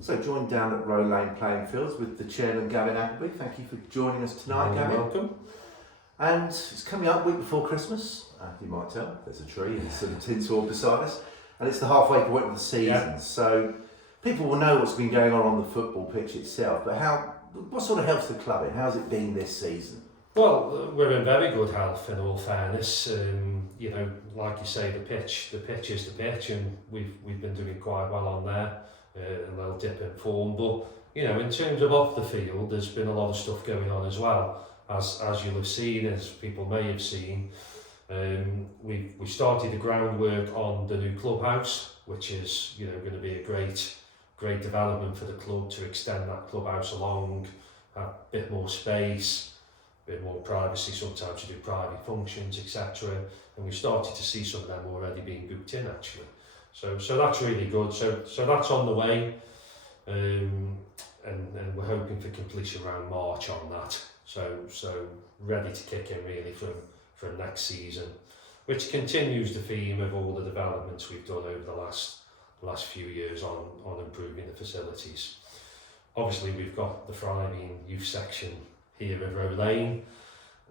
So joined down at Row Lane playing fields with the chairman Gavin Appleby. Thank you for joining us tonight, Gavin. Welcome. And it's coming up week before Christmas. You might tell there's a tree and some tinsel beside us, and it's the halfway point of the season. Yeah. So people will know what's been going on the football pitch itself. But what sort of health's the club in? How's it been this season? Well, we're in very good health in all fairness. Like you say, the pitch is the pitch, and we've been doing quite well on there. A little dip in form, but in terms of off the field, there's been a lot of stuff going on as well. As you'll have seen, as people may have seen, we started the groundwork on the new clubhouse, which is going to be a great development for the club to extend that clubhouse along, have a bit more space, a bit more privacy. Sometimes you do private functions, etc. And we started to see some of them already being booked in actually. So that's really good. So that's on the way, and we're hoping for completion around March on that. So ready to kick in really from next season, which continues the theme of all the developments we've done over the last few years on improving the facilities. Obviously we've got the thriving youth section here at Row Lane,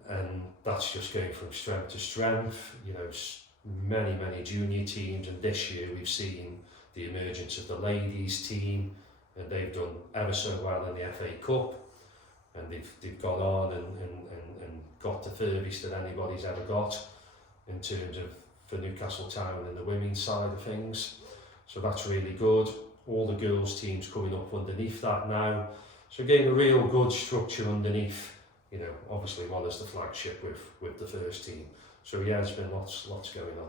and that's just going from strength to strength. Many junior teams, and this year we've seen the emergence of the ladies team, and they've done ever so well in the FA Cup, and they've gone on and got the furthest that anybody's ever got in terms of for Newcastle Town and the women's side of things. So that's really good. All the girls teams coming up underneath that now, so getting a real good structure underneath. Obviously one is the flagship with the first team. So yeah, there's been lots going on.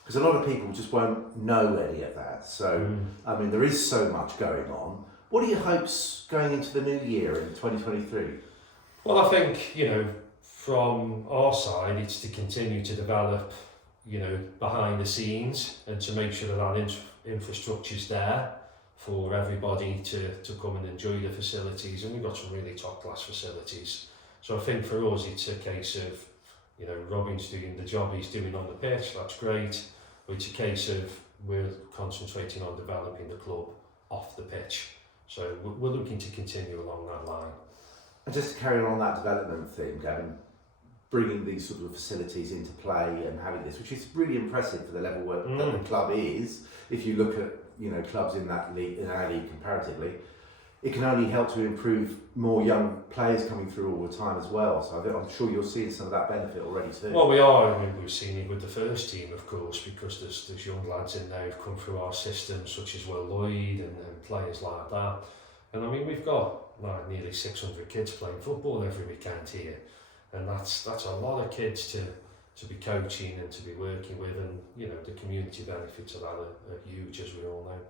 Because a lot of people just won't know any of that. So, I mean, there is so much going on. What are your hopes going into the new year in 2023? Well, I think, from our side, it's to continue to develop, behind the scenes, and to make sure that infrastructure's there for everybody to come and enjoy the facilities. And we've got some really top class facilities. So I think for us, it's a case of, Robin's doing the job he's doing on the pitch, that's great. But it's a case of we're concentrating on developing the club off the pitch. So we're looking to continue along that line. And just to carry on that development theme, Gavin, bringing these sort of facilities into play and having this, which is really impressive for the level that the club is. If you look at clubs in that league, in our league comparatively, it can only help to improve more young players coming through all the time as well. So I'm sure you're seeing some of that benefit already too. Well, we are. I mean, we've seen it with the first team, of course, because there's young lads in there who've come through our system, such as Will Lloyd and players like that. And I mean, we've got nearly 600 kids playing football every weekend here, and that's a lot of kids to be coaching and to be working with, and the community benefits of that are huge, as we all know.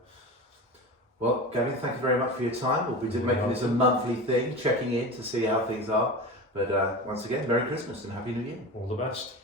Well, Gavin, thank you very much for your time. We'll be making this a monthly thing, checking in to see how things are. But once again, Merry Christmas and Happy New Year. All the best.